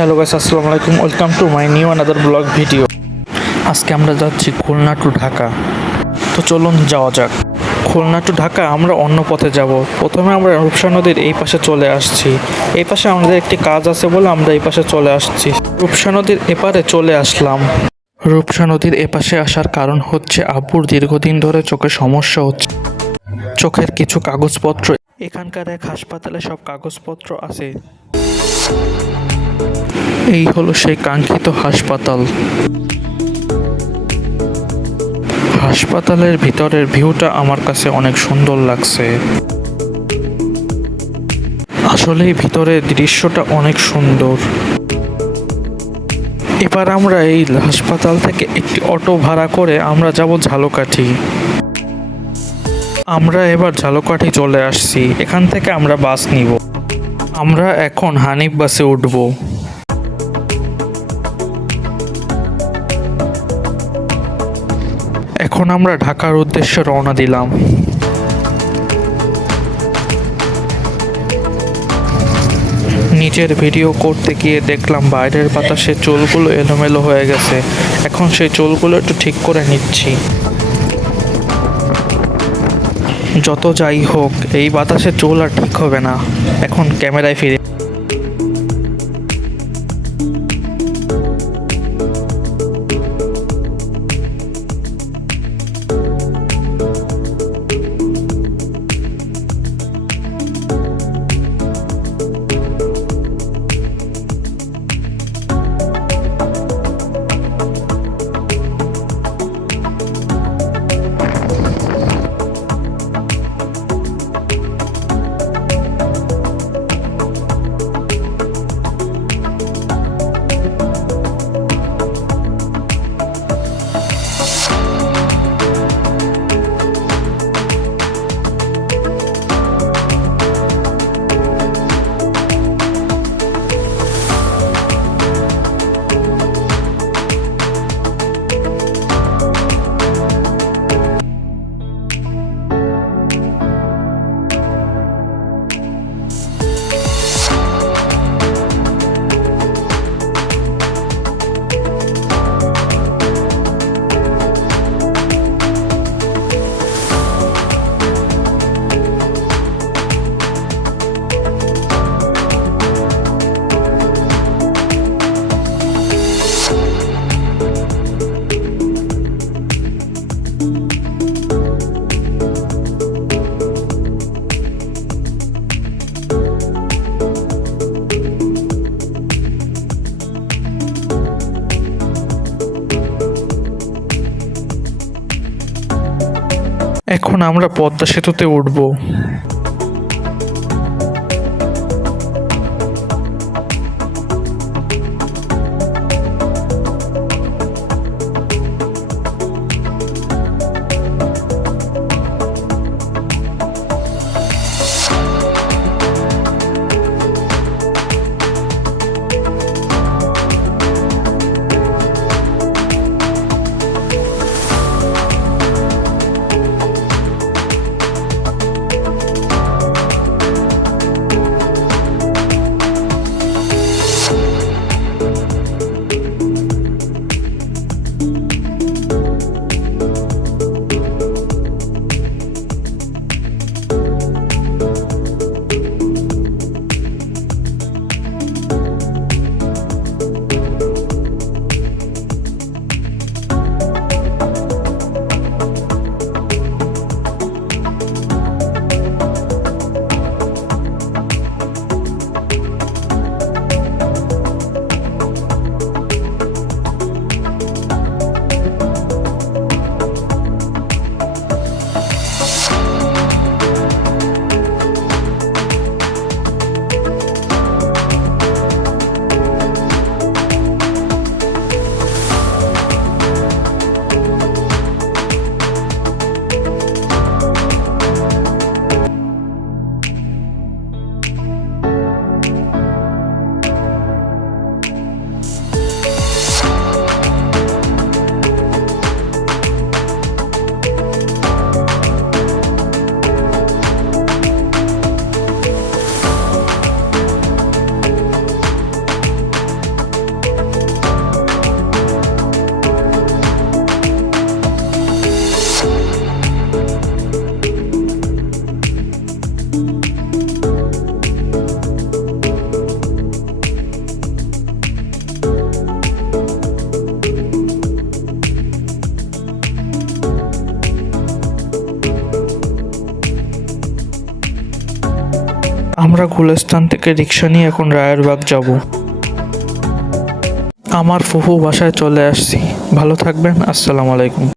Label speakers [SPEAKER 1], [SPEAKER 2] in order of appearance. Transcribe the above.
[SPEAKER 1] Hello guys আসসালামু আলাইকুম। Welcome to my new another blog video আজকে আমরা যাচ্ছি খুলনা টু ঢাকা। তো চলুন যাওয়া যাক। খুলনা টু ঢাকা আমরা অন্য পথে যাব। প্রথমে আমরা রূপসা নদীর এই পাশে চলে আসছি। এই পাশে আমাদের একটি কাজ আছে বলে আমরা এই পাশে চলে আসছি। রূপসা নদীর এপারে চলে আসলাম। রূপসা নদীর এপাশে আসার কারণ হচ্ছে আব্বুর দীর্ঘদিন ধরে চোখে সমস্যা হচ্ছে। চোখের কিছু কাগজপত্র, এখানকার এক হাসপাতালে সব কাগজপত্র আছে। এই হলো সেই কাঙ্ক্ষিত হাসপাতাল। হাসপাতালের ভিতরের ভিউটা আমার কাছে অনেক সুন্দর লাগছে। আসলেই ভিতরের দৃশ্যটা অনেক সুন্দর। এবার আমরা এই হাসপাতাল থেকে একটি অটো ভাড়া করে আমরা যাব ঝালকাঠি। আমরা এবার ঝালকাঠি চলে আসছি। এখান থেকে আমরা বাস নিব। আমরা এখন হানিফ বাসে উঠব। এখন আমরা ঢাকার উদ্দেশ্যে রওনা দিলাম। নিজের ভিডিও করতে গিয়ে দেখলাম বাইরের বাতাসে চুলগুলো এলোমেলো হয়ে গেছে। এখন সেই চুলগুলো একটু ঠিক করে নিচ্ছি। যত যাই হোক এই বাতাসে চোল আর ঠিক হবে না। এখন ক্যামেরায় ফিরে। আমরা পদ্মা সেতুতে উঠব। আমরা গুলস্থান থেকে রিক্সা নিয়ে এখন রায়েরবাগ যাব। আমার ফুফু বাসায় চলে আসছি। ভালো থাকবেন, আসসালামু আলাইকুম।